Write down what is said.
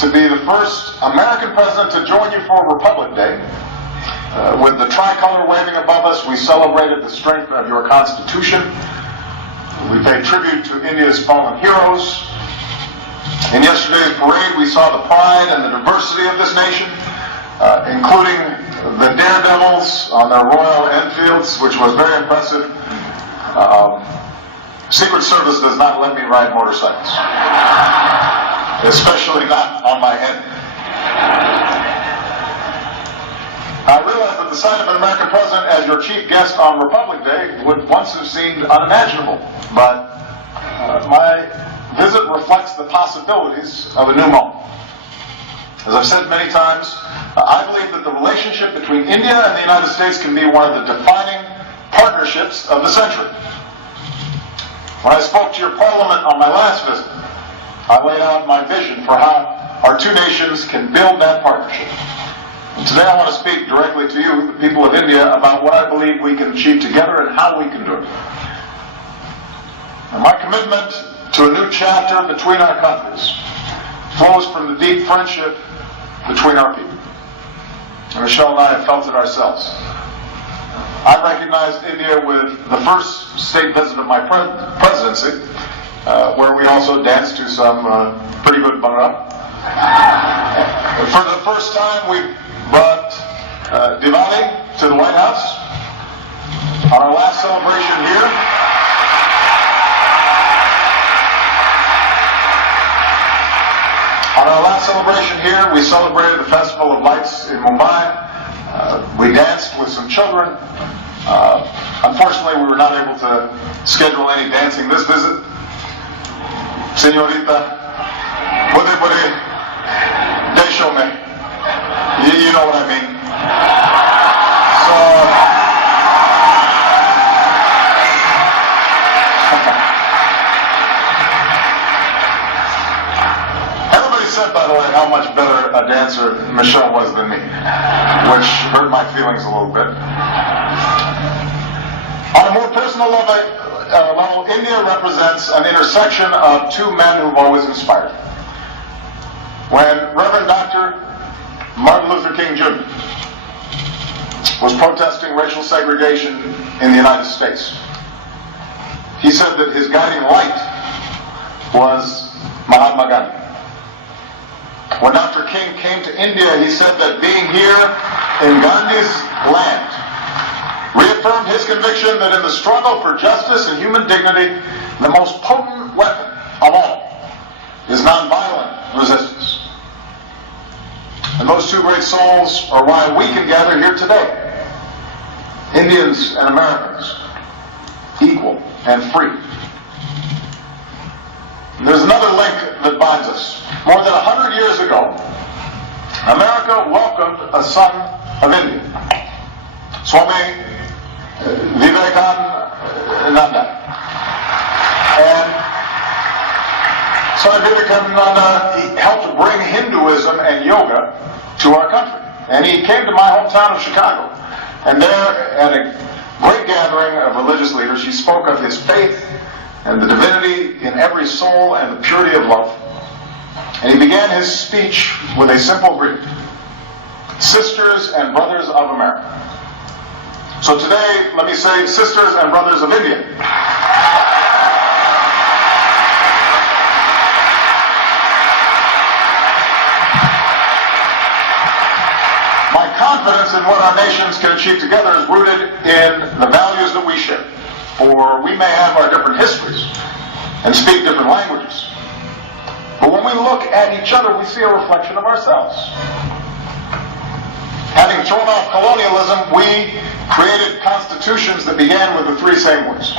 to be the first American president to join you for Republic Day. With the tricolor waving above us, we celebrated the strength of your Constitution. We paid tribute to India's fallen heroes. In yesterday's parade, we saw the pride and the diversity of this nation, including the daredevils on their Royal Enfields, which was very impressive. Secret Service does not let me ride motorcycles, especially not on my head. I realize that the sight of an American president as your chief guest on Republic Day would once have seemed unimaginable, but my visit reflects the possibilities of a new moment. As I've said many times, I believe that the relationship between India and the United States can be one of the defining partnerships of the century. When I spoke to your parliament on my last visit, I laid out my vision for how our two nations can build that partnership. And today I want to speak directly to you, the people of India, about what I believe we can achieve together and how we can do it. And my commitment to a new chapter between our countries flows from the deep friendship between our people. And Michelle and I have felt it ourselves. I recognized India with the first state visit of my presidency, where we also danced to some pretty good bhangra. For the first time, we brought Diwali to the White House. On our last celebration here, we celebrated the Festival of Lights in Mumbai. We danced with some children. Unfortunately, we were not able to schedule any dancing this visit. Señorita, bade desho mein, you know what I mean. So, everybody said, by the way, how much better a dancer Michelle was than me, which hurt my feelings a little bit. On a more personal level, India represents an intersection of two men who've always inspired me. When Reverend Dr. Martin Luther King Jr. was protesting racial segregation in the United States, he said that his guiding light was Mahatma Gandhi. When Dr. King came to India, he said that being here in Gandhi's land reaffirmed his conviction that in the struggle for justice and human dignity, the most potent weapon of all is nonviolent resistance. And those two great souls are why we can gather here today. Indians and Americans, equal and free. There's another link that binds us. More than 100 years ago, America welcomed a son of India, Swami Vivekananda. And Swami Vivekananda, he helped bring Hinduism and yoga to our country. And he came to my hometown of Chicago. And there, at a great gathering of religious leaders, he spoke of his faith and the divinity in every soul and the purity of love. And he began his speech with a simple greeting: Sisters and Brothers of America. So today, let me say, Sisters and Brothers of India. My confidence in what our nations can achieve together is rooted in the values that we share. For we may have our different histories and speak different languages, but when we look at each other, we see a reflection of ourselves. Having thrown off colonialism, we created constitutions that began with the three same words: